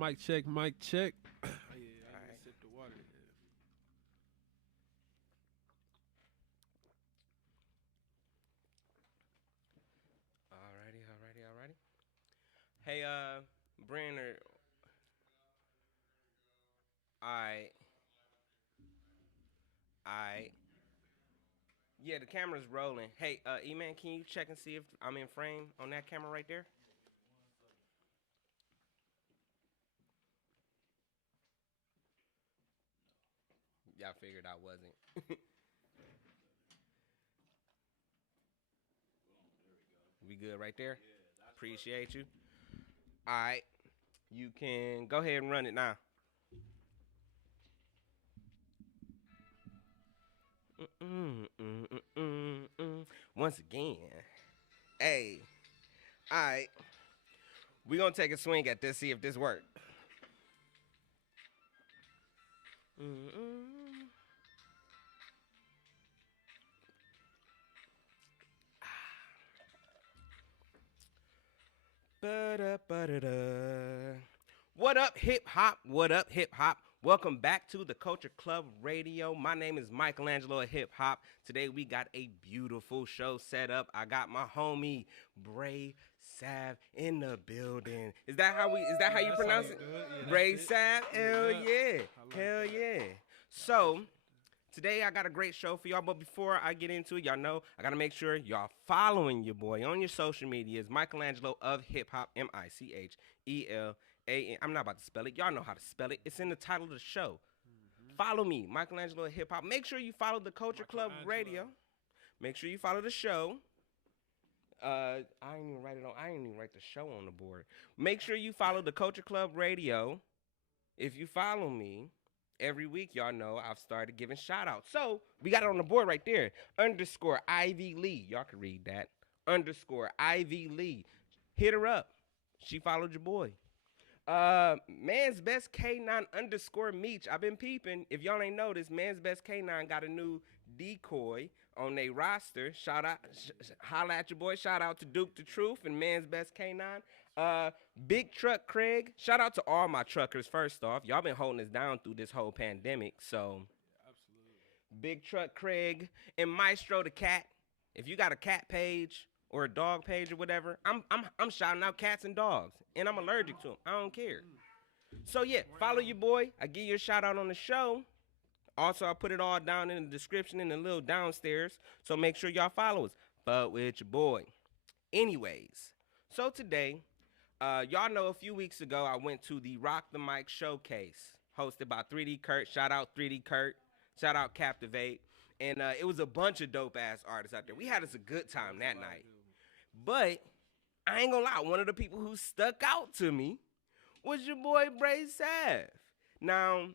Mic check, mic check. Oh, yeah, I All need right. to sip the water. Alrighty. Hey, Brenner. Alright, alright. Yeah, the camera's rolling. Hey, E-Man, can you check and see if I'm in frame on that camera right there? Yeah, I figured I wasn't. We good right there? Appreciate you. Alright, you can go ahead and run it now. Once again. Hey, alright. We gonna take a swing at this, see if this works. Ba-da-ba-da-da. What up, hip hop? What up, hip hop? Welcome back to the Culture Club Radio. My name is Michelangelo of Hip Hop. Today we got a beautiful show set up. I got my homie Bray Sav in the building. Is that how you That's pronounce how it? you do it. Yeah, Bray that's it. Sav? Hell Yeah. yeah. I like Hell that. yeah. So today I got a great show for y'all, but before I get into it, y'all know I gotta make sure y'all following your boy on your social medias, Michelangelo of Hip Hop, Michelan. I'm not about to spell it. Y'all know how to spell it. It's in the title of the show. Follow me, Michelangelo of Hip Hop. Make sure you follow the Culture Club Radio. Make sure you follow the show. I didn't even write it on. I didn't even write the show on the board. Make sure you follow the Culture Club Radio. If you follow me, every week, y'all know I've started giving shout outs. So we got it on the board right there. Underscore Ivy Lee. Y'all can read that. Underscore Ivy Lee. Hit her up. She followed your boy. Man's Best K9 underscore Meech. I've been peeping. If y'all ain't noticed, Man's Best K9 got a new decoy on their roster. Shout out, holla at your boy. Shout out to Duke the Truth and Man's Best K9. Big Truck Craig. Shout out to all my truckers. First off, y'all been holding us down through this whole pandemic. So, Absolutely. Big Truck Craig and Maestro the Cat. If you got a cat page or a dog page or whatever, I'm shouting out cats and dogs, and I'm allergic to them. I don't care. So yeah, follow your boy. I give you a shout out on the show. Also, I put it all down in the description in the little downstairs. So make sure y'all follow us. Fuck with your boy. Anyways, so today, y'all know a few weeks ago I went to the Rock the Mic showcase hosted by 3D Kurt. Shout out 3D Kurt. Shout out Captivate. And it was a bunch of dope ass artists out there. We had us a good time that night. But I ain't gonna lie, one of the people who stuck out to me was your boy Bray Sav. Now,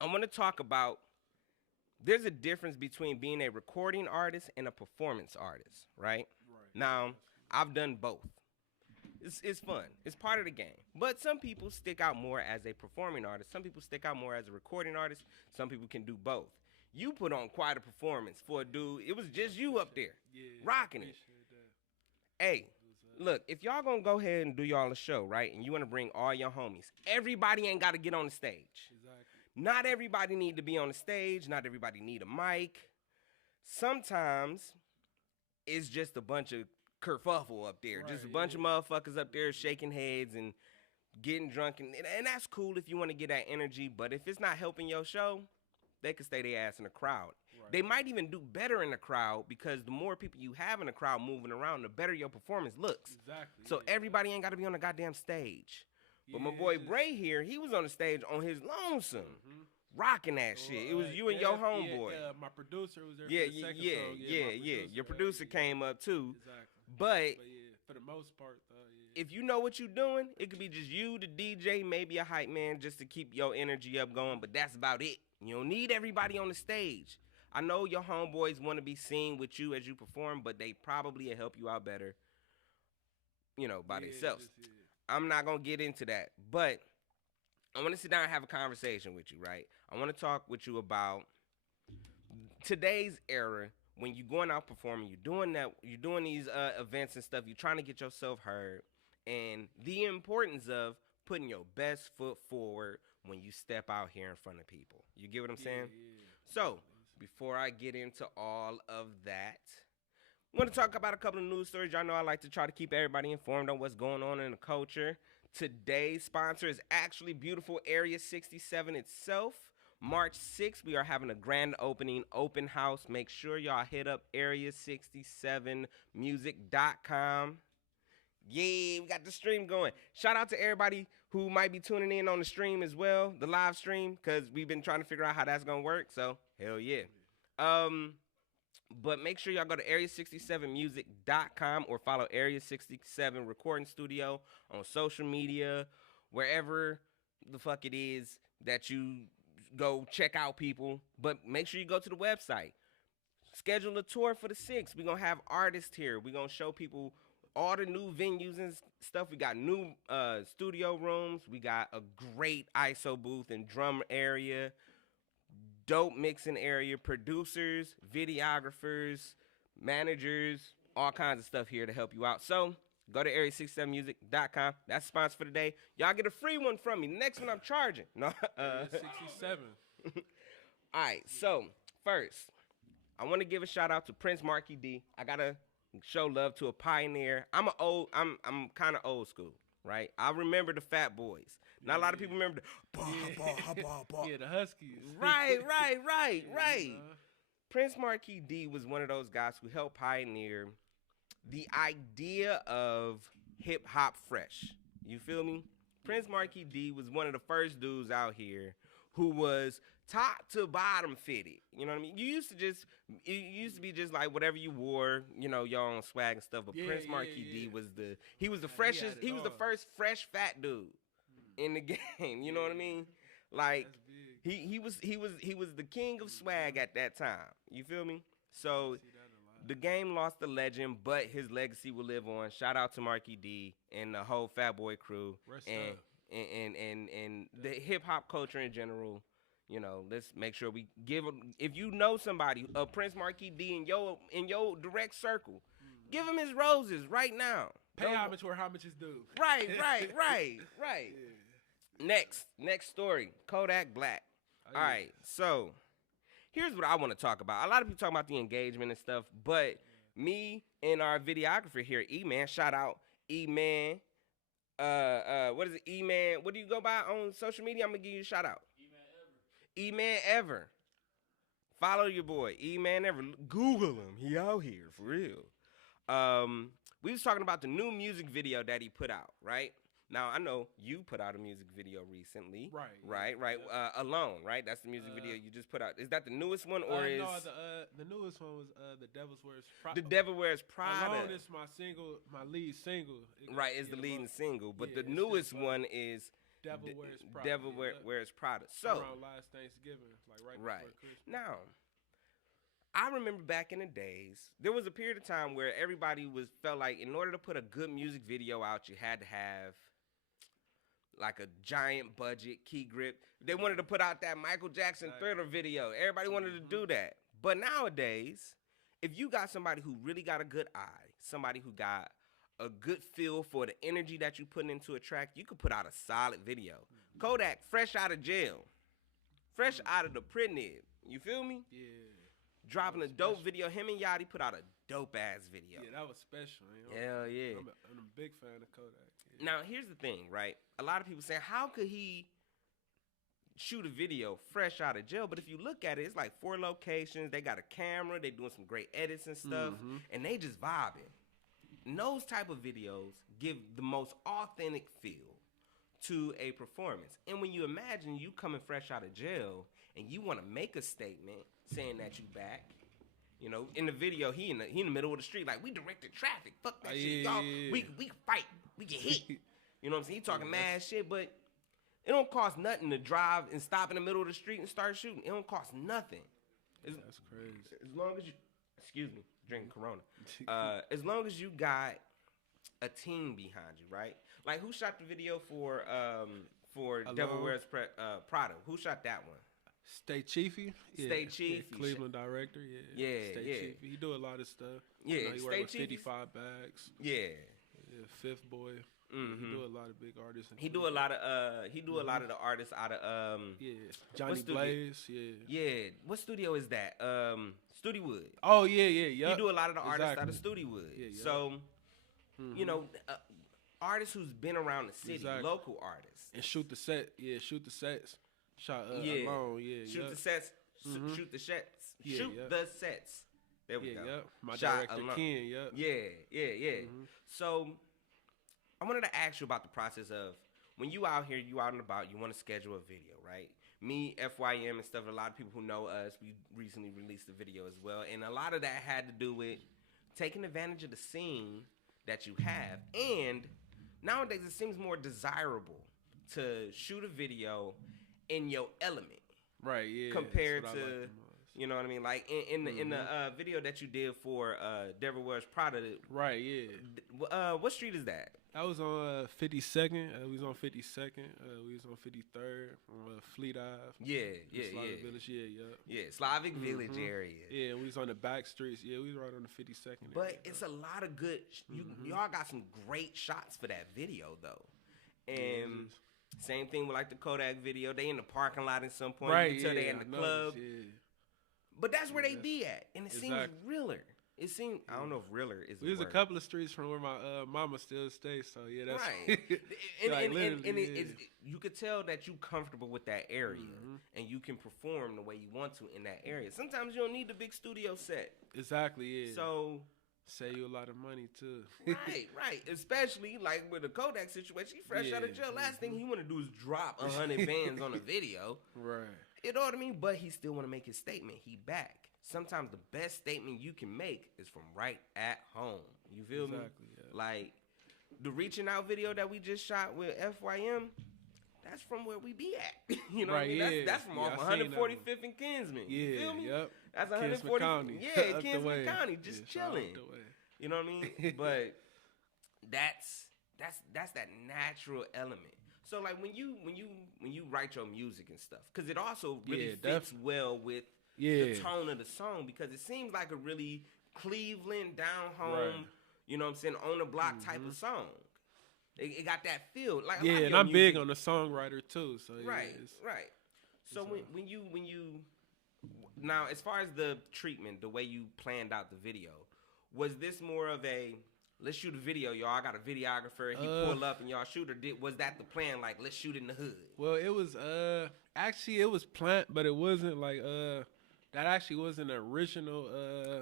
I want to talk about there's a difference between being a recording artist and a performance artist, right? Right. Now, I've done both. It's fun. It's part of the game. But some people stick out more as a performing artist. Some people stick out more as a recording artist. Some people can do both. You put on quite a performance for a dude. It was just you up there, rocking it. Hey, look, if y'all gonna go ahead and do y'all a show, right, and you wanna bring all your homies, everybody ain't gotta get on the stage. Exactly. Not everybody need to be on the stage. Not everybody need a mic. Sometimes it's just a bunch of kerfuffle up there. Just a bunch of motherfuckers up there shaking heads and getting drunk. And that's cool if you want to get that energy. But if it's not helping your show, they can stay their ass in the crowd. Right. They might even do better in the crowd because the more people you have in the crowd moving around, the better your performance looks. Exactly. So everybody ain't got to be on the goddamn stage. But my boy Bray here, he was on the stage on his lonesome, rocking that shit. It was you and your homeboy. Yeah, my producer was there. Yeah, for the second yeah, song. yeah. Your producer came up too. Exactly. But But yeah, for the most part, though, yeah. if you know what you're doing, it could be just you, the DJ, maybe a hype man, just to keep your energy up going. But that's about it. You don't need everybody on the stage. I know your homeboys want to be seen with you as you perform, but they probably will help you out better, by themselves. I'm not going to get into that. But I want to sit down and have a conversation with you, right? I want to talk with you about today's era when you're going out performing, you're doing these events and stuff, you're trying to get yourself heard, and the importance of putting your best foot forward when you step out here in front of people. You get what I'm saying? So, before I get into all of that, I want to talk about a couple of news stories. Y'all know I like to try to keep everybody informed on what's going on in the culture. Today's sponsor is actually beautiful Area 67 itself. March 6th, we are having a grand open house. Make sure y'all hit up area67music.com. Yeah, we got the stream going. Shout out to everybody who might be tuning in on the stream as well, the live stream, because we've been trying to figure out how that's going to work. So, hell yeah. But make sure y'all go to area67music.com or follow Area 67 Recording Studio on social media, wherever the fuck it is that you go check out people. But make sure you go to the website. Schedule a tour for the 6th. We're going to have artists here. We're going to show people all the new venues and stuff. We got new studio rooms. We got a great ISO booth and drum area. Dope mixing area, producers, videographers, managers, all kinds of stuff here to help you out. So go to area67music.com. That's the sponsor for today. Y'all get a free one from me. The next one I'm charging. No, 67. All right, so first, I want to give a shout out to Prince Marky D. I gotta show love to a pioneer. I'm kind of old school, right? I remember the Fat Boys. Not a lot of people remember the Yeah, the Huskies. Right. Prince Marquis D was one of those guys who helped pioneer the idea of hip hop fresh. You feel me? Prince Marquis D was one of the first dudes out here who was top to bottom fitted. You know what I mean? It used to be just like whatever you wore, you know, your own swag and stuff. But Prince Marquis D was the freshest. He was the first fresh fat dude in the game. You know what I mean? Like he was the king of swag at that time. You feel me? So the game lost the legend, but his legacy will live on. Shout out to Marky D and the whole Fat Boy crew and the hip hop culture in general. You know, let's make sure we give him. If you know somebody, Prince Marquis D in your direct circle, give him his roses right now. Pay homage where homage is due. Right. Yeah. Next story. Kodak Black. All right, so here's what I want to talk about. A lot of people talk about the engagement and stuff, but me and our videographer here, E-Man, shout out E-Man. What is it, E-Man? What do you go by on social media? I'm gonna give you a shout out. E-Man Ever. Follow your boy, E-Man Ever. Google him. He out here for real. We was talking about the new music video that he put out, right? Now, I know you put out a music video recently. Right. Alone, right? That's the music video you just put out. Is that the newest one, or is... No, the newest one was The Devil Wears Prada. The Devil Wears Prada. Alone is my lead single. Right, is the leading single. But the newest one is... Devil Wears Prada. Devil Wears Prada. So... Around last Thanksgiving, like right before Christmas. Now... I remember back in the days, there was a period of time where everybody felt like in order to put a good music video out, you had to have like a giant budget, key grip. They wanted to put out that Michael Jackson Thriller video. Everybody wanted to do that. But nowadays, if you got somebody who really got a good eye, somebody who got a good feel for the energy that you put into a track, you could put out a solid video. Kodak, fresh out of jail, fresh out of the prison. You feel me? Yeah. Dropping a dope video. Him and Yachty put out a dope-ass video. Yeah, that was special. Hell yeah. I'm a big fan of Kodak. Yeah. Now, here's the thing, right? A lot of people saying, how could he shoot a video fresh out of jail? But if you look at it, it's like 4 locations. They got a camera. They doing some great edits and stuff. And they just vibing. And those type of videos give the most authentic feel to a performance. And when you imagine you coming fresh out of jail and you want to make a statement saying that you back, you know, in the video, he in the middle of the street, like, we directed traffic. Fuck that shit, y'all. We can fight. We get hit. You know what I'm saying? He talking mad shit, but it don't cost nothing to drive and stop in the middle of the street and start shooting. It don't cost nothing. That's crazy. As long as you, excuse me, drinking Corona. As long as you got a team behind you, right? Like, who shot the video for Devil Wears Prada? Who shot that one? Stay Chiefy. Yeah. Stay Chief. Yeah, Cleveland director, Yeah, Stay Chiefy. He do a lot of stuff. Yeah, you know, he Stay work with Chiefy. 55 bags. Yeah. Fifth Boy. Mm-hmm. He do a lot of big artists. He do a lot of a lot of the artists out of Johnny Blaze. Yeah. What studio is that? Studiowood. Oh yeah. He do a lot of the artists out of Studiowood. Yeah. So you know, artists who's been around the city, local artists, and shoot the set. Yeah, shoot the sets. Shot alone. Yeah, shoot the sets. Shoot the sets. Shoot the sets. There we go. Yep. My Shot director alone. Ken. Yep. Yeah. So I wanted to ask you about the process of when you out here, you out and about, you want to schedule a video, right? Me, FYM, and stuff. A lot of people who know us, we recently released a video as well, and a lot of that had to do with taking advantage of the scene that you have. And nowadays, it seems more desirable to shoot a video in your element, right? Yeah, compared to you know what I mean. Like in the video that you did for Devil Wears Prada, right? Yeah. What street is that? I was on 52nd. We was on 52nd. We was on 53rd on Fleet Ave. Slavic Village. Yeah, Slavic Village area. Yeah, we was on the back streets. Yeah, we was right on the 52nd. But area, it's a lot of good. Y'all got some great shots for that video though, and same thing with like the Kodak video. They in the parking lot at some point. Right. You can tell they in the club. But that's where they be at, and it seems realer. It seemed, I don't know if realer is the word. There's a couple of streets from where my mama still stays, so yeah, that's right. and you could tell that you comfortable with that area, and you can perform the way you want to in that area. Sometimes you don't need the big studio set. Exactly, yeah. So save you a lot of money too. right. Especially like with the Kodak situation, he fresh out of jail. Last thing he want to do is drop 100 bands on a video. Right. You know what I mean? But he still want to make his statement. He back. Sometimes the best statement you can make is from right at home. You feel me? Yeah. Like the Reaching Out video that we just shot with FYM, that's from where we be at. You know what I mean? That's from off 145th and Kinsman. You feel me? Yep. That's 140. County. Yeah, Kinsman County, just chilling. You know what I mean? But that's that natural element. So like when you write your music and stuff, because it also really fits well with the tone of the song, because it seems like a really Cleveland down home, you know what I'm saying, on the block type of song. It got that feel. Like and I'm big on the songwriter too. So right. So when you now, as far as the treatment, the way you planned out the video, was this more of a let's shoot a video, y'all? I got a videographer. He pull up and y'all shoot, or was that the plan? Like let's shoot in the hood. Well, it was actually it was planned, but it wasn't like that actually wasn't the original.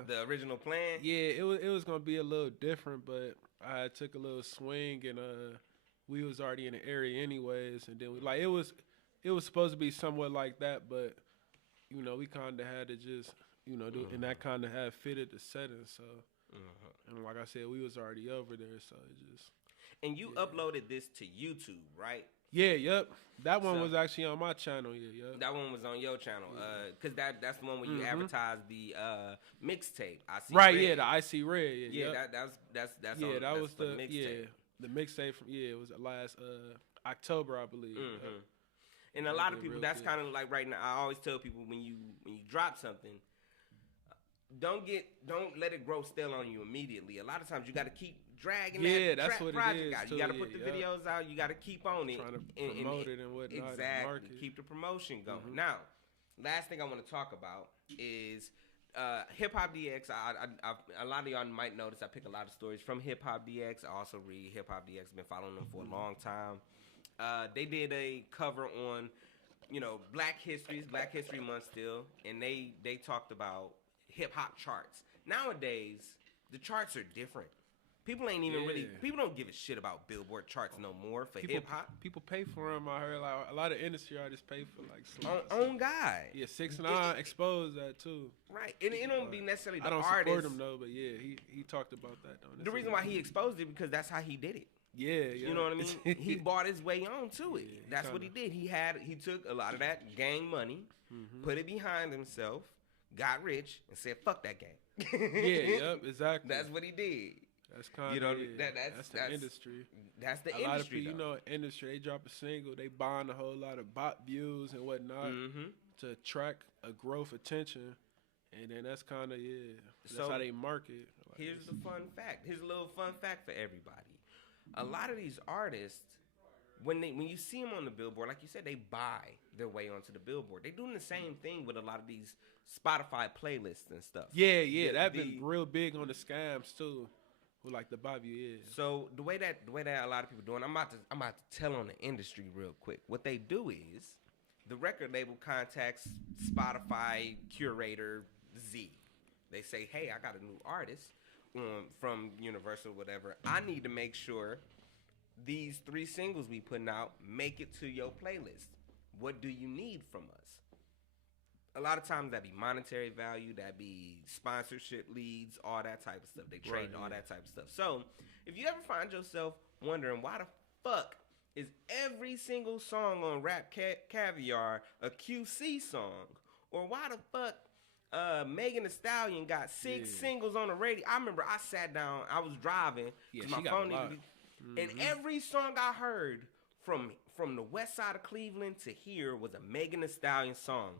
The original plan. Yeah, it was gonna be a little different, but I took a little swing, and we was already in the area anyways, and then it was supposed to be somewhat like that, but you know we kind of had to just do, and that kind of had fitted the setting, so. And like I said, we was already over there, so it just. And you uploaded this to YouTube, right? Yeah, yep. That one was actually on my channel. Yeah. That one was on your channel, cause that's the one where you advertised the mixtape. I see. Right, Red. yeah, the I See Red. Yeah, that's yeah, on, that was the mixtape. the mixtape from it was last October, I believe. And a lot of people, that's kind of like right now. I always tell people when you drop something. Don't let it grow stale on you immediately. A lot of times you got to keep dragging that project out. You got to put the videos out. You got to keep on it. Trying to promote it and whatnot. Exactly. Keep the promotion going. Now, last thing I want to talk about is Hip Hop DX. A lot of y'all might notice I pick a lot of stories from Hip Hop DX. I also read Hip Hop DX. Been following them for a long time. They did a cover on, Black History Month still, and they talked about hip-hop charts. Nowadays, the charts are different. People ain't even people don't give a shit about Billboard charts no more for hip-hop. People pay for them. I heard like a lot of industry artists pay for like slots. On God. Yeah, 6ix9ine exposed that too. Right. And it don't be necessarily the artist. I don't support him though, but yeah, he talked about that though. The reason why he exposed it because that's how he did it. Yeah. You know what I mean? He bought his way on to it. That's what he did. He took a lot of that gang money, put it behind himself, got rich, and said, "Fuck that game." Yep, exactly. That's what he did. That's kind of that's the industry. That's the industry. A lot of people, industry. They drop a single, they buying a whole lot of bot views and whatnot to attract a growth attention, and then that's kind of that's how they market. Here's the fun fact. Here's a little fun fact for everybody. a lot of these artists, when you see them on the billboard, like you said, they buy their way onto the billboard. They doing the same thing with a lot of these Spotify playlists and stuff. Yeah, that been real big on the scams too, with like the Bobby. Yeah. So the way that a lot of people doing, I'm about to tell on the industry real quick. What they do is the record label contacts Spotify curator Z. They say, hey, I got a new artist from Universal, whatever. I need to make sure these 3 singles we putting out make it to your playlist. What do you need from us? A lot of times that be monetary value, that be sponsorship leads, all that type of stuff. They trade all that type of stuff. So if you ever find yourself wondering why the fuck is every single song on Rap Caviar a QC song, or why the fuck Megan Thee Stallion got 6 singles on the radio. I remember I sat down, I was driving, my phone needed to be, and every song I heard from the west side of Cleveland to here was a Megan Thee Stallion song.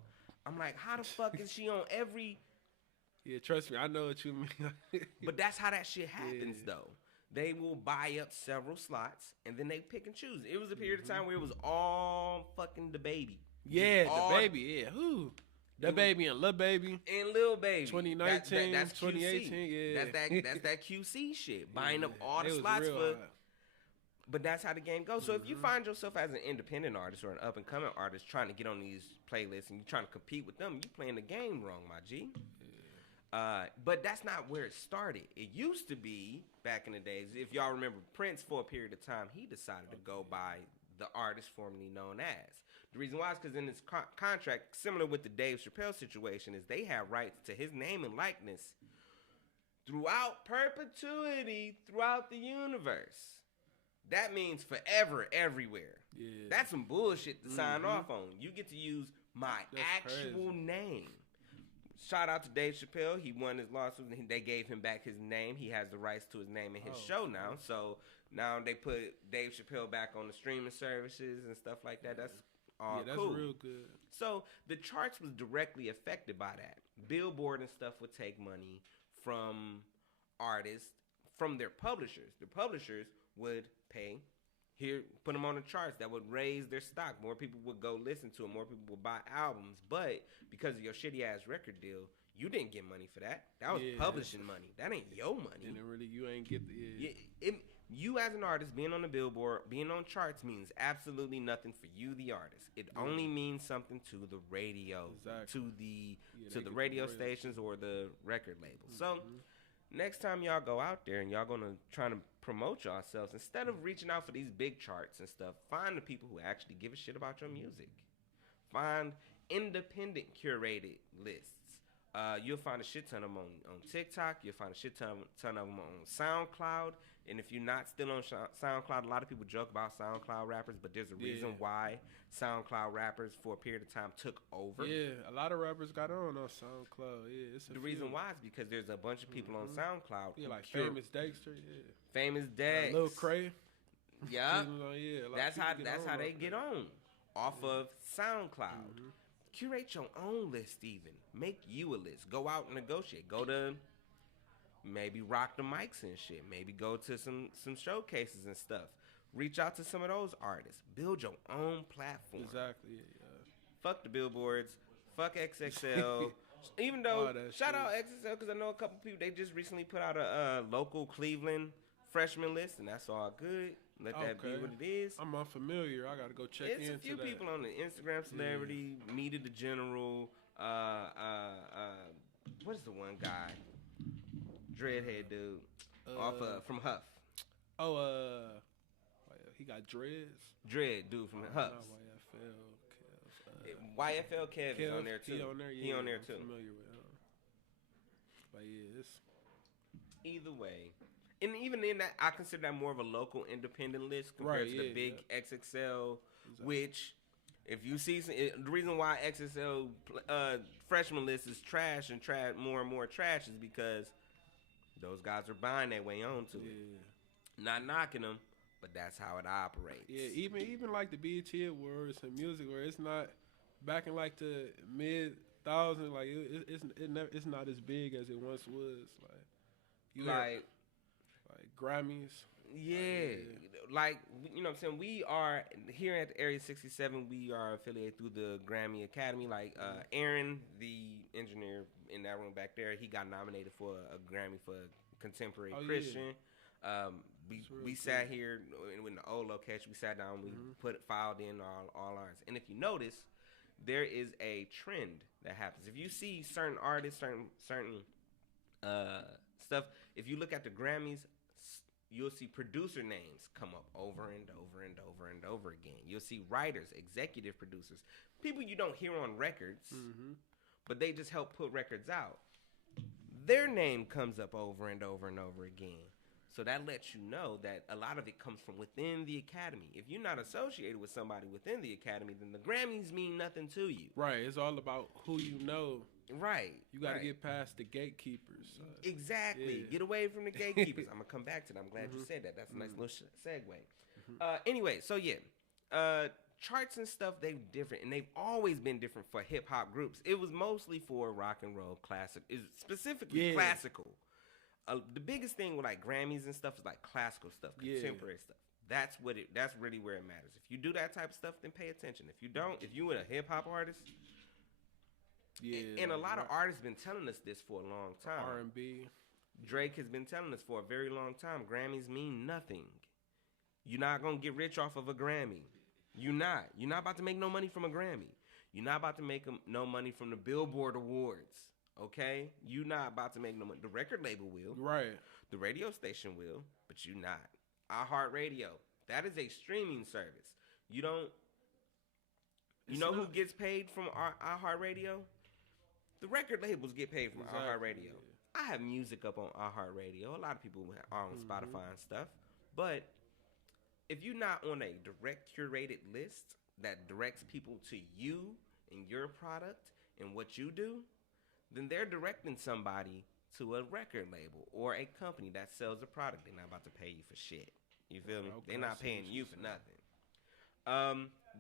I'm like, how the fuck is she on every... Yeah, trust me, I know what you mean. But that's how that shit happens, though. They will buy up several slots, and then they pick and choose. It was a period of time where it was all fucking the baby. Yeah, the baby, yeah. Who? The Baby and Lil Baby. And Lil Baby. 2019, that's 2018, yeah. That's that QC shit. Buying up all the slots for... But that's how the game goes. So if you find yourself as an independent artist or an up-and-coming artist trying to get on these playlists and you're trying to compete with them, you're playing the game wrong, my G. But that's not where it started. It used to be, back in the days, if y'all remember Prince, for a period of time, he decided to go by the artist formerly known as. The reason why is because in his contract, similar with the Dave Chappelle situation, is they have rights to his name and likeness throughout perpetuity, throughout the universe. That means forever, everywhere. Yeah. That's some bullshit to sign off on. You get to use my actual name. Shout out to Dave Chappelle. He won his lawsuit, and they gave him back his name. He has the rights to his name and his show now. So now they put Dave Chappelle back on the streaming services and stuff like that. That's all that's cool. Real good. So the charts was directly affected by that. Billboard and stuff would take money from artists, from their publishers. The publishers would pay, put them on the charts. That would raise their stock. More people would go listen to them. More people would buy albums. But because of your shitty ass record deal, you didn't get money for that. That was publishing money. That ain't your money. And really, you ain't get the. You as an artist being on the billboard, being on charts means absolutely nothing for you, the artist. It only means something to the radio, to the radio stations or the record labels. So. Next time y'all go out there and y'all gonna try to promote yourselves, instead of reaching out for these big charts and stuff, find the people who actually give a shit about your music. Find independent curated lists. You'll find a shit ton of them on TikTok. You'll find a shit ton of them on SoundCloud. And if you're not still on SoundCloud, a lot of people joke about SoundCloud rappers, but there's a reason why SoundCloud rappers for a period of time took over. Yeah, a lot of rappers got on SoundCloud. Yeah, it's the reason why is because there's a bunch of people on SoundCloud. Yeah, like Famous Dexter. Yeah, Famous Dex, Lil Cray. Yeah, that's how they get on off of SoundCloud. Curate your own list, even make you a list. Go out and negotiate. Go to maybe Rock the Mics and shit. Maybe go to some showcases and stuff. Reach out to some of those artists. Build your own platform. Exactly. Yeah. Fuck the billboards. Fuck XXL. Even though, shout out XXL because I know a couple people, they just recently put out a local Cleveland freshman list, and that's all good. Let that be what it is. I'm unfamiliar. I got to go check into that. It's a few people on the Instagram celebrity, Meet the General, what is the one guy? Dreadhead dude from Huff. He got dreads. Dread dude from Huff. YFL Kev is on there too. He on there too. Familiar with him. But yeah, it's either way. And even in that, I consider that more of a local independent list compared to the big XXL, which, if you see, the reason why XXL freshman list is trash and more and more trash is because those guys are buying their way onto it. Not knocking them, but that's how it operates. Yeah, even like the BET Awards and music, where it's not back in like the mid-thousands, like it's not as big as it once was. Like like Grammys, Yeah, like you know what I'm saying. We are here at the Area 67. We are affiliated through the Grammy Academy. Like Aaron, the engineer in that room back there, he got nominated for a Grammy for Contemporary Christian. We sat here in the old location. We sat down. We filed in all ours. And if you notice, there is a trend that happens. If you see certain artists, certain stuff. If you look at the Grammys, you'll see producer names come up over and over and over and over again. You'll see writers, executive producers, people you don't hear on records, but they just help put records out. Their name comes up over and over and over again. So that lets you know that a lot of it comes from within the academy. If you're not associated with somebody within the academy, then the Grammys mean nothing to you. Right. It's all about who you know. Right. You got to get past the gatekeepers. Exactly. Yeah. Get away from the gatekeepers. I'm going to come back to that. I'm glad you said that. That's a nice little segue. Anyway, so yeah. Charts and stuff, they're different. And they've always been different for hip-hop groups. It was mostly for rock and roll classic. Specifically classical. The biggest thing with like Grammys and stuff is like classical stuff, contemporary stuff. That's really where it matters. If you do that type of stuff, then pay attention. If you don't, if you were a hip-hop artist... and a lot of artists been telling us this for a long time. R&B. Drake has been telling us for a very long time. Grammys mean nothing. You're not gonna get rich off of a Grammy. You're not. You're not about to make no money from a Grammy. You're not about to make no money from the Billboard Awards. Okay? You're not about to make no money. The record label will. Right. The radio station will, but you're not. iHeartRadio. That is a streaming service. You don't. You know who gets paid from iHeartRadio? The record labels get paid from iHeartRadio. Yeah. I have music up on iHeartRadio. A lot of people are on Spotify and stuff. But if you're not on a direct curated list that directs people to you and your product and what you do, then they're directing somebody to a record label or a company that sells a product. They're not about to pay you for shit. You feel me? They're not paying you for nothing.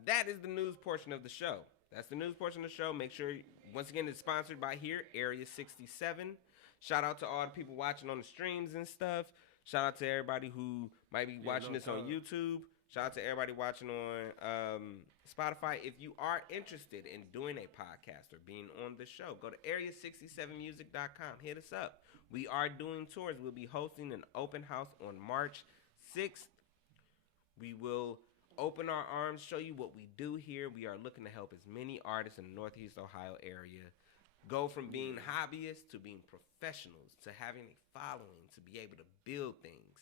That is the news portion of the show. That's the news portion of the show. Make sure, once again, it's sponsored by here, Area 67. Shout out to all the people watching on the streams and stuff. Shout out to everybody who might be watching this on YouTube. Shout out to everybody watching on Spotify. If you are interested in doing a podcast or being on the show, go to area67music.com. Hit us up. We are doing tours. We'll be hosting an open house on March 6th. We will open our arms, show you what we do here. We are looking to help as many artists in the Northeast Ohio area go from being hobbyists to being professionals, to having a following, to be able to build things.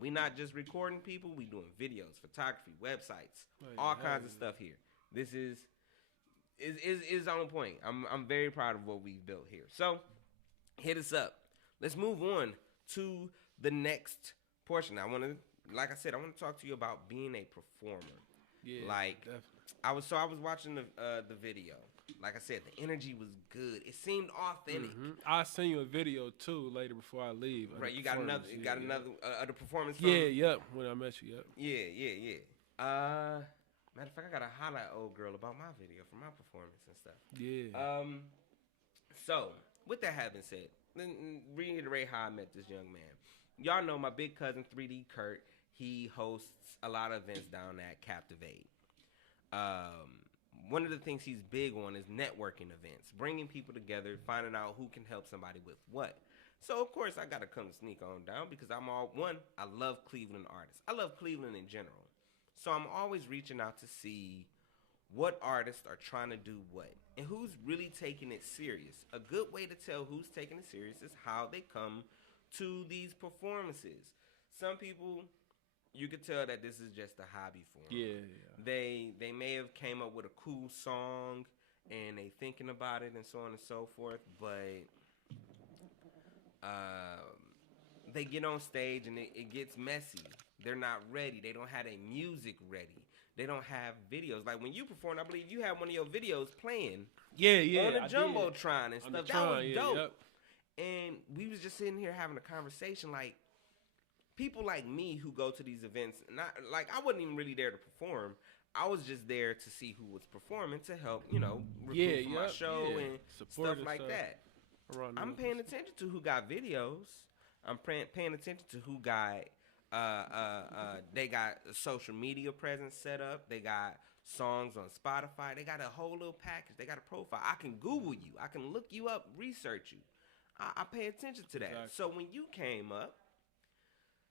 We're not just recording people. We're doing videos, photography, websites, all kinds of stuff here. This is on point. I'm very proud of what we've built here. So hit us up. Let's move on to the next portion. Like I said, I want to talk to you about being a performer. Yeah, like definitely. I was watching the video. Like I said, the energy was good. It seemed authentic. I'll send you a video too later before I leave. Right, you got another the performance. Yep. When I met you, yep. Yeah. Matter of fact, I gotta highlight old girl about my video for my performance and stuff. Yeah. So with that having said, then reiterate how I met this young man. Y'all know my big cousin 3D Kurt. He hosts a lot of events down at Captivate. One of the things he's big on is networking events, bringing people together, finding out who can help somebody with what. So, of course, I got to come sneak on down because I love Cleveland artists. I love Cleveland in general. So I'm always reaching out to see what artists are trying to do what and who's really taking it serious. A good way to tell who's taking it serious is how they come to these performances. Some people, you could tell that this is just a hobby for them. Yeah. They may have came up with a cool song and they thinking about it and so on and so forth, but they get on stage and it gets messy. They're not ready. They don't have their music ready. They don't have videos. Like when you performed, I believe you had one of your videos playing. Yeah. On the Jumbotron and stuff. That was dope. Yep. And we was just sitting here having a conversation like, people like me who go to these events, not like I wasn't even really there to perform. I was just there to see who was performing to help, recruit for my show and support stuff like that. I'm paying attention to who got videos. I'm paying attention to who got They got a social media presence set up. They got songs on Spotify. They got a whole little package. They got a profile. I can Google you. I can look you up, research you. I pay attention to that. Exactly. So when you came up,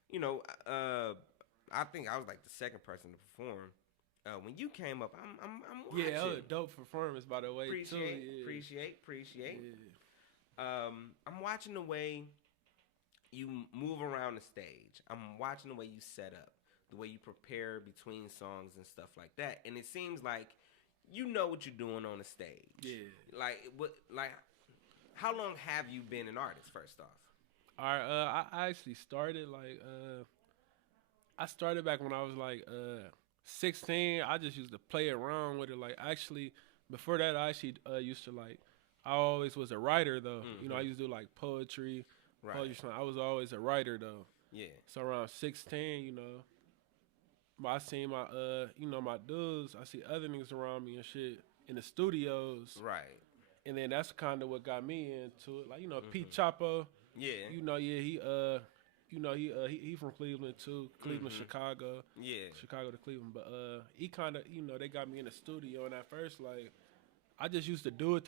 you know, I think I was like the second person to perform. When you came up, I'm watching. Yeah, that was a dope performance, by the way. Appreciate. Yeah. I'm watching the way you move around the stage. I'm watching the way you set up, the way you prepare between songs and stuff like that. And it seems like you know what you're doing on the stage. Yeah. Like, how long have you been an artist? First off. All right. I actually started I started back when I was 16. I just used to play around with it. Like, actually, before that, I actually used to I always was a writer though. Mm-hmm. You know, I used to do poetry. Right. Poetry. I was always a writer though. Yeah. So around 16, you know, I seen my my dudes. I see other niggas around me and shit in the studios. Right. And then that's kind of what got me into it. Like, you know, Mm-hmm. Pete Chapo. Yeah. You know, yeah, he from Cleveland too. Cleveland, Mm-hmm. Chicago. Yeah. Chicago to Cleveland. But he kind of, they got me in the studio, and at first, I just used to do it.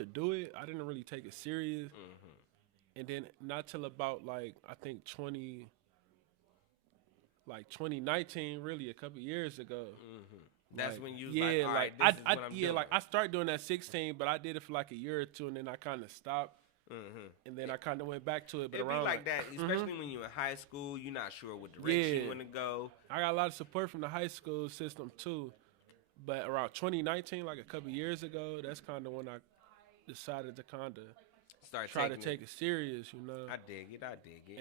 I didn't really take it serious. Mm-hmm. And then not till about I think 2019, really a couple years ago. Mm-hmm. That's when you was yeah, all right, this is what I'm doing. I started doing that at 16, but I did it for a year or two, and then I kind of stopped. Mm-hmm. And then I kind of went back to it. But It'd around be like that, especially when you're in high school. You're not sure what direction Yeah. you want to go. I got a lot of support from the high school system too. But around 2019, a couple years ago, that's kind of when I decided to kind of Start try to taking take it serious, you know. I dig it.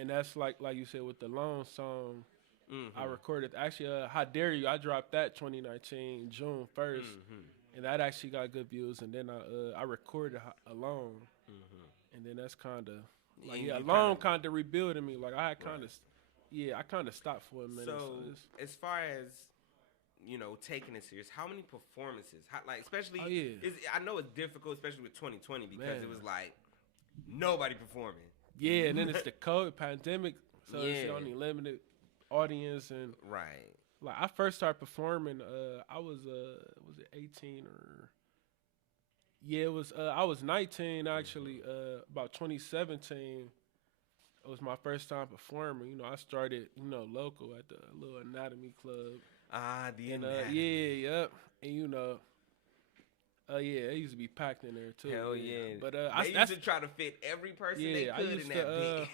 And that's like you said with the Lone song. Mm-hmm. I recorded actually How Dare You, I dropped that 2019 June 1st. Mm-hmm. And that actually got good views, and then I recorded Alone. Mm-hmm. And then that's kind of And you Alone kind of rebuilding me. I had kind of Right. I kind of stopped for a minute. So, it's, as far as taking it serious, how many performances? Especially, Oh, yeah. I know it's difficult, especially with 2020, because Man. it was nobody performing. yeah, and then it's the COVID pandemic, so it's Yeah. only limited audience. And Right. I first started performing, I was it 18 or it was I was 19 actually. About 2017, it was my first time performing. You know, I started local at the little anatomy club. The And anatomy. yep. And it used to be packed in there too. Hell yeah. But They used to try to fit every person they I could used in that to,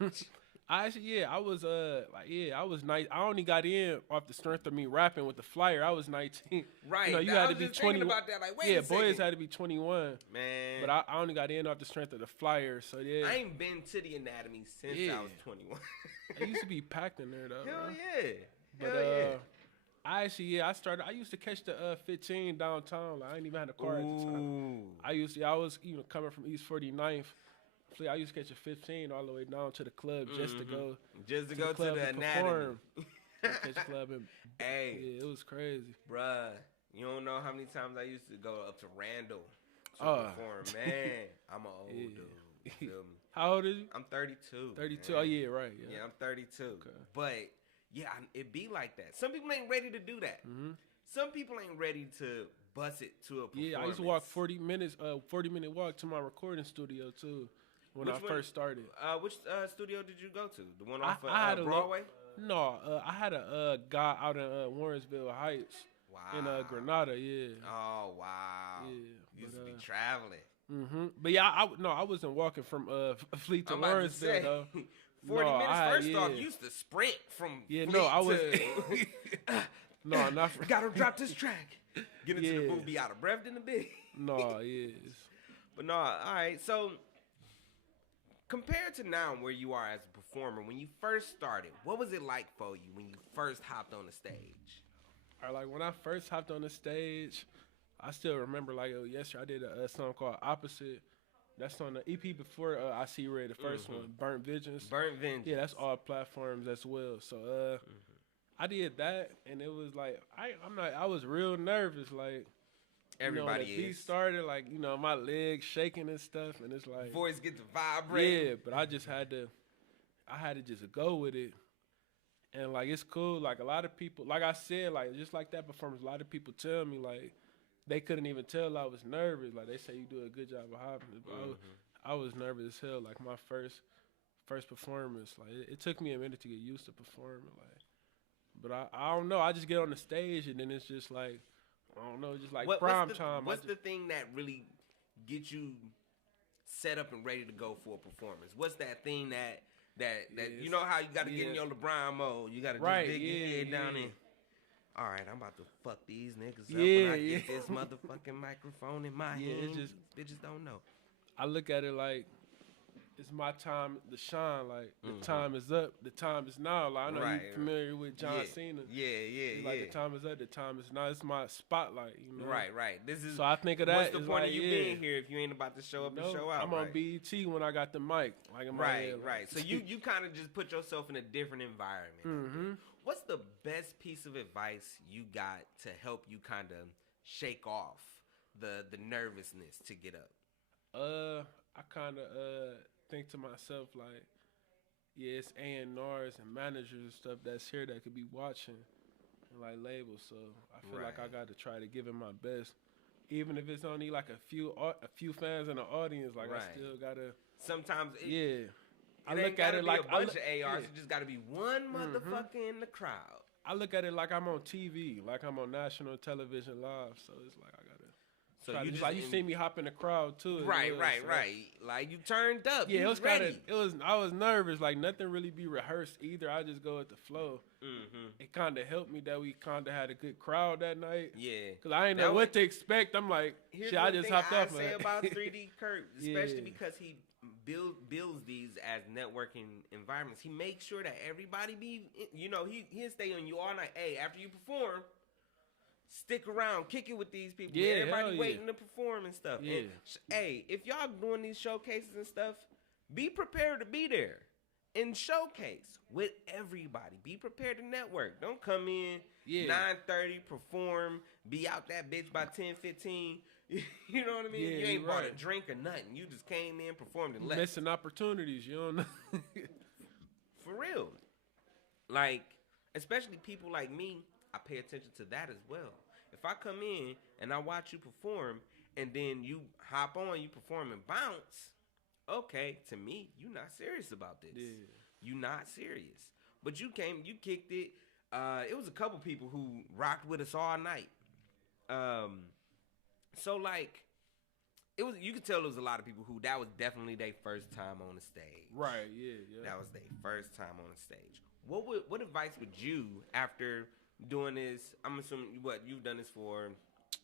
bit. I actually I was I was nice. I only got in off the strength of me rapping with the flyer. I was 19. Right. You know, you I had was to be just thinking 20. about that. Wait Yeah, a second. boys had to be 21. Man. But I only got in off the strength of the flyer. So yeah, I ain't been to the anatomy since Yeah. I was 21. it used to be packed in there though. Hell bro. yeah. But Hell yeah. I actually I used to catch the 15 downtown. I ain't even had a car at the time. Ooh. I was coming from East 49th. So I used to catch a 15 all the way down to the club just to go Just to to go the to club the and anatomy. perform. Catch the club and Hey, yeah, it was crazy. bruh, you don't know how many times I used to go up to Randall to Oh. perform. Man, I'm an old Yeah. dude. You feel me? How old is you? I'm 32. 32. man. Oh yeah, right. Yeah. Yeah, I'm 32. Okay. But yeah, it be like that. Some people ain't ready to do that. hmm Some people ain't ready to bust it to a performance. Yeah, I used to walk 40-minute walk to my recording studio too when Which I one? first started. Which studio did you go to? The one off I had a Broadway? No, I had a guy out in Warrensville Heights Wow. in Grenada. Yeah. Oh wow. Yeah, You used but, to be traveling. But yeah, I wasn't walking from Fleet to I'm about to Warrensville say, though. 40 No, minutes I- first off, yeah. you used to sprint from Yeah, Fleet no, I was. to No, not for. gotta drop this track. Get into the Yeah. booth, be out of breath in the bit. No, yeah. But no, all right. So compared to now where you are as a performer, when you first started, what was it like for you when you first hopped on the stage? Or like when I first hopped on the stage, I still remember yesterday I did a song called Opposite. That's on the EP before I See Red, the 1st one, Burnt Visions. Burnt Vengeance. Yeah, that's all platforms as well. So I did that, and it was I was real nervous. Everybody when the beat is. started, my legs shaking and stuff, and it's like Voice get to vibrate. yeah, but I had to just go with it. And like it's cool. Like a lot of people, like I said, like just like that performance, a lot of people tell me like they couldn't even tell I was nervous. Like they say you do a good job of hopping. But I was nervous as hell. Like my first performance, like it took me a minute to get used to performing. Like, but I don't know. I just get on the stage and then it's just like I don't know, just like prime time. What's the thing that really gets you set up and ready to go for a performance? What's that thing that you know how you got to get in your LeBron mode? You got to just dig your head down in. All right, I'm about to fuck these niggas up when I get this motherfucking microphone in my hand. Just bitches don't know. I look at it like it's my time to shine. Like the time is up. The time is now. Like I know you're familiar with John Cena. Like the time is up. The time is now. It's my spotlight. You know. Right. This is. So I think of that. What's the point like, of you being here if you ain't about to show up and show out? I'm on BET when I got the mic. Like in my head, like. Right. So you kind of just put yourself in a different environment. What's the best piece of advice you got to help you kind of shake off the nervousness to get up? I kind of think to myself like, it's A&Rs and managers and stuff that's here that could be watching and like labels. So I feel like I got to try to give it my best, even if it's only like a few fans in the audience. Like I still gotta. Sometimes I look at it like a bunch of ARs. It just got to be one motherfucker in the crowd. I look at it like I'm on TV, like I'm on national television live. So it's like I gotta. So you just like you see me hop in the crowd too. Right. Like you turned up. Yeah, it was ready. I was nervous. Like nothing really be rehearsed either. I just go with the flow. It kind of helped me that we kind of had a good crowd that night. Yeah. Cause I didn't know what to expect. I'm like, shit. I just hopped up. Say about 3D Kurt, especially because he builds these as networking environments. He makes sure that everybody be. He'll stay on you all night. Hey, after you perform. Stick around, kick it with these people. Yeah, everybody waiting to perform and stuff. Yeah. And, hey, if y'all doing these showcases and stuff, be prepared to be there and showcase with everybody. Be prepared to network. Don't come in 9:30, perform, be out that bitch by 10:15. You know what I mean? You ain't bought a drink or nothing. You just came in, performed, and left. Missing opportunities, you don't know. For real. Like, especially people like me, I pay attention to that as well. If I come in and I watch you perform and then you hop on, you perform and bounce, okay, to me, you're not serious about this. Yeah. You're not serious. But you came, you kicked it. It was a couple people who rocked with us all night. So like, it was. You could tell it was a lot of people who that was definitely their first time on the stage. Right. Yeah. That was their first time on the stage. What advice would you after doing this? I'm assuming you've done this for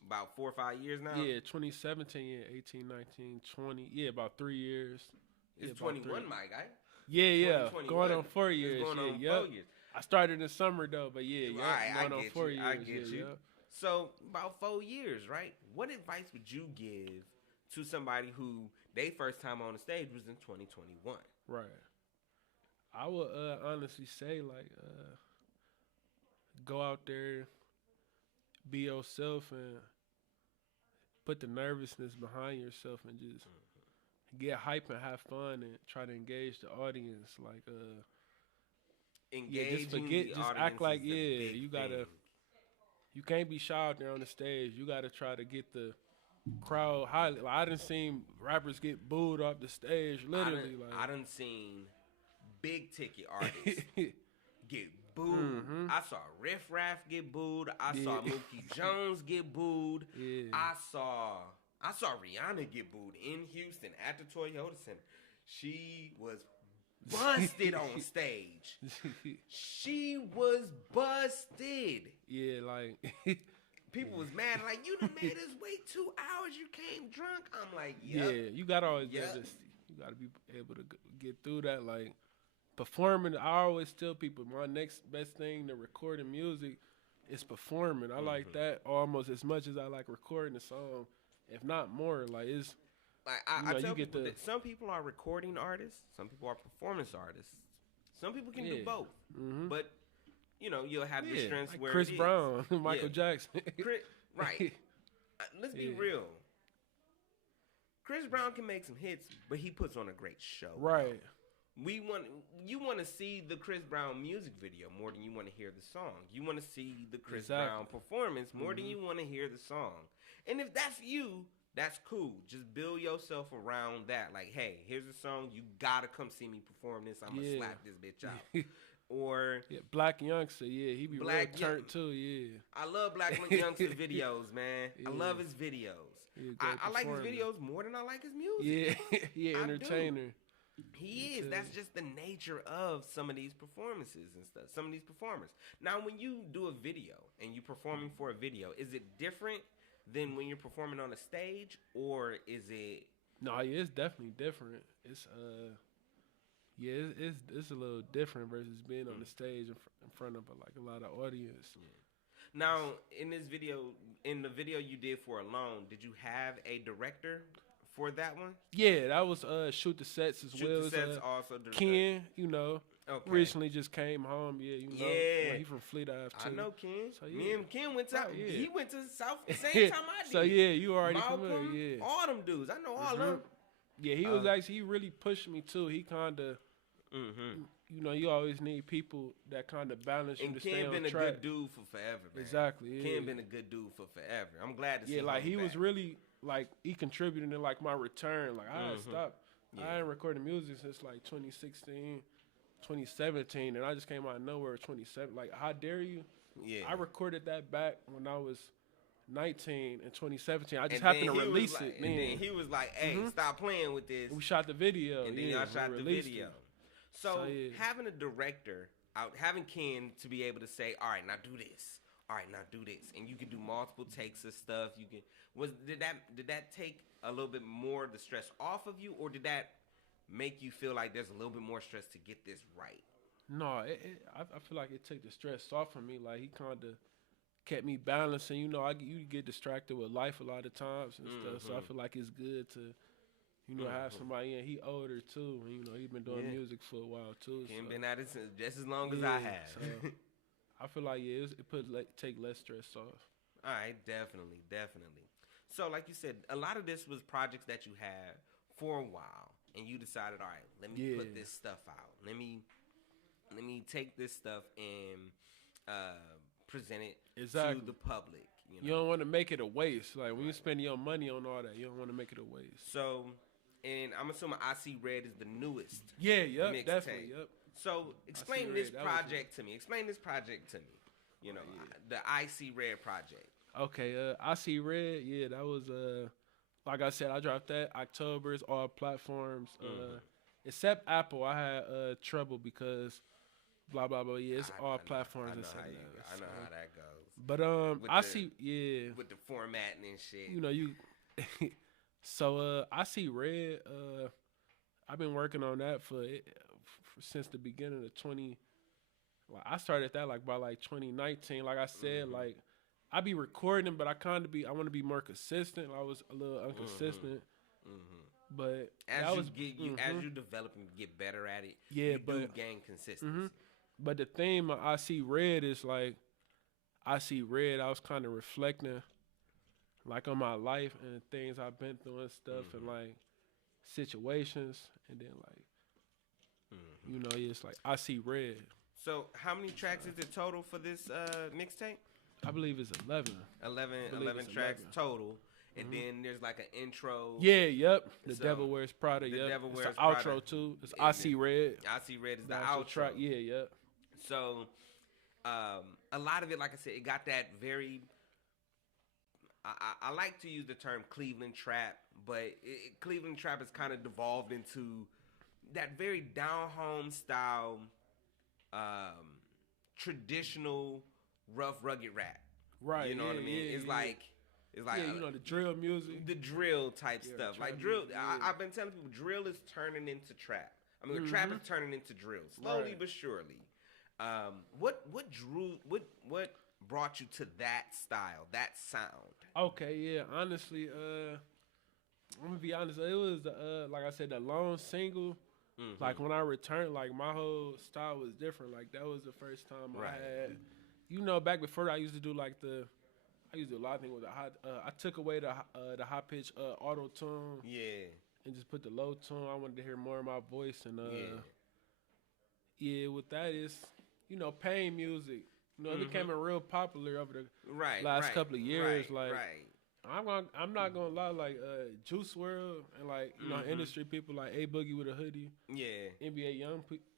about 4 or 5 years now? Yeah, 2017, 18, 19, 20. Yeah, about 3 years. It's 21, my guy. Yeah. Going on 4 years. Going on 4 years. I started in summer though, but going on 4 years. I get you. So about 4 years, right? What advice would you give to somebody who their first time on the stage was in 2021? Right. I would honestly say like go out there, be yourself, and put the nervousness behind yourself, and just get hype and have fun, and try to engage the audience. Like just act like you gotta. You can't be shy out there on the stage. You gotta try to get the crowd high. Like, I done seen rappers get booed off the stage, literally. I done seen big ticket artists get booed. I saw Riff Raff get booed. I saw Mookie Jones get booed. Yeah. I saw Rihanna get booed in Houston at the Toyota Center. She was busted on stage. She was busted. Yeah, like people was mad. Like, you done made us wait 2 hours. You came drunk. I'm like, yep. Yeah, you gotta always be you gotta be able to get through that. Like performing, I always tell people my next best thing to recording music is performing. I like that almost as much as I like recording a song, if not more. Like it's like I tell people that some people are recording artists, some people are performance artists, some people can do both. But you'll have your strengths like where Chris Brown, Michael Jackson. Right. Let's be real. Chris Brown can make some hits, but he puts on a great show. Right. you want to see the Chris Brown music video more than you want to hear the song. You want to see the Chris Exactly. Brown performance more than you want to hear the song. And if that's you, that's cool. Just build yourself around that. Like, hey, here's a song. You gotta come see me perform this. I'm gonna slap this bitch out. Or Black Youngster, he be real turned too, I love Black Youngster's videos, man. I love his videos. I like his videos more than I like his music. Entertainer. He is. That's just the nature of some of these performances and stuff. Some of these performers. Now, when you do a video and you're performing for a video, is it different than when you're performing on a stage, or is it? No, it's definitely different. It's it's a little different versus being on the stage in front of a lot of audience. Yeah. Now, in the video you did for Alone, did you have a director for that one? Yeah, that was Shoot the Sets as well. Shoot the Sets also. Ken, recently just came home. Yeah, he from Fleet Ave too. I know Ken. So, Me and Ken went to. He went to South the same time I did. So you already Malcolm, familiar. Yeah, all them dudes. I know all them. Yeah, he was actually he really pushed me too. He kind of. You always need people that kind of balance you to stay on track. And Ken been a good dude for forever, man. Exactly. Yeah. Ken been a good dude for forever. I'm glad to see him he back. was really he contributed to my return. I had stopped. I ain't recorded music since 2016, 2017, and I just came out of nowhere 27. How dare you? Yeah. I recorded that back when I was 19 in 2017. I just happened to release it. And then he was like, "Hey, stop playing with this." We shot the video. And then y'all shot the video. It. So having a director out, having Ken to be able to say, "All right, now do this. All right, now do this," and you can do multiple takes of stuff. You can did that take a little bit more of the stress off of you, or did that make you feel like there's a little bit more stress to get this right? No, I feel like it took the stress off of me. He kind of kept me balancing. You get distracted with life a lot of times and stuff. So I feel like it's good to. Have somebody in. He older too. He been doing music for a while too. Ken been at it since just as long as I have. So I feel like it take less stress off. All right, definitely. So like you said, a lot of this was projects that you had for a while, and you decided, all right, let me put this stuff out. Let me take this stuff and present it to the public. You don't want to make it a waste. When you spend your money on all that, you don't want to make it a waste. So. And I'm assuming I See Red is the newest. Yeah, definitely, yep. So explain this project to me. Explain this project to me. The I See Red project. Okay, I See Red. Yeah, that was like I said, I dropped that October. It's all platforms, except Apple. I had trouble because blah blah blah. Yeah, it's all platforms. I know how that goes. But I see. Yeah, with the formatting and shit. You. So I See Red. I've been working on that since the beginning of 20. I started that by 2019. Like I said, I be recording, but I want to be more consistent. I was a little inconsistent, but as you develop and get better at it, you do gain consistency. But the theme of I See Red is I see red. I was kind of reflecting. On my life and things I've been through and stuff and situations and then it's I see red. So how many tracks is it total for this mixtape? I believe it's 11. 11 tracks total. And then there's an intro. Yeah, yep. The Devil Wears Prada, yep. Devil Wears it's the Prada. Outro too. It's I See Red. I See Red is the outro track. Yeah, yep. So a lot of it, like I said, it got that very I like to use the term Cleveland trap, but Cleveland trap has kind of devolved into that very down-home style, traditional, rough, rugged rap. Right. You know what I mean? It's like the drill music. The drill type stuff. Drill. I've been telling people drill is turning into trap. I mean, trap is turning into drill. Slowly but surely. What brought you to that style, that sound? Okay, yeah. Honestly, I'm gonna be honest. It was like I said, the Lone single. When I returned, my whole style was different. That was the first time I had. Back before I used to do I used to do a lot of things with the high. I took away the high pitch auto tune. Yeah. And just put the low tone. I wanted to hear more of my voice and yeah, with that is, you know, pain music. You know, it Mhm. became real popular over the Right. last right, couple of years. Right. Like, right. I'm not gonna lie. Like, Juice World and like, you know, Mhm. industry people like A Boogie with a hoodie, Yeah. NBA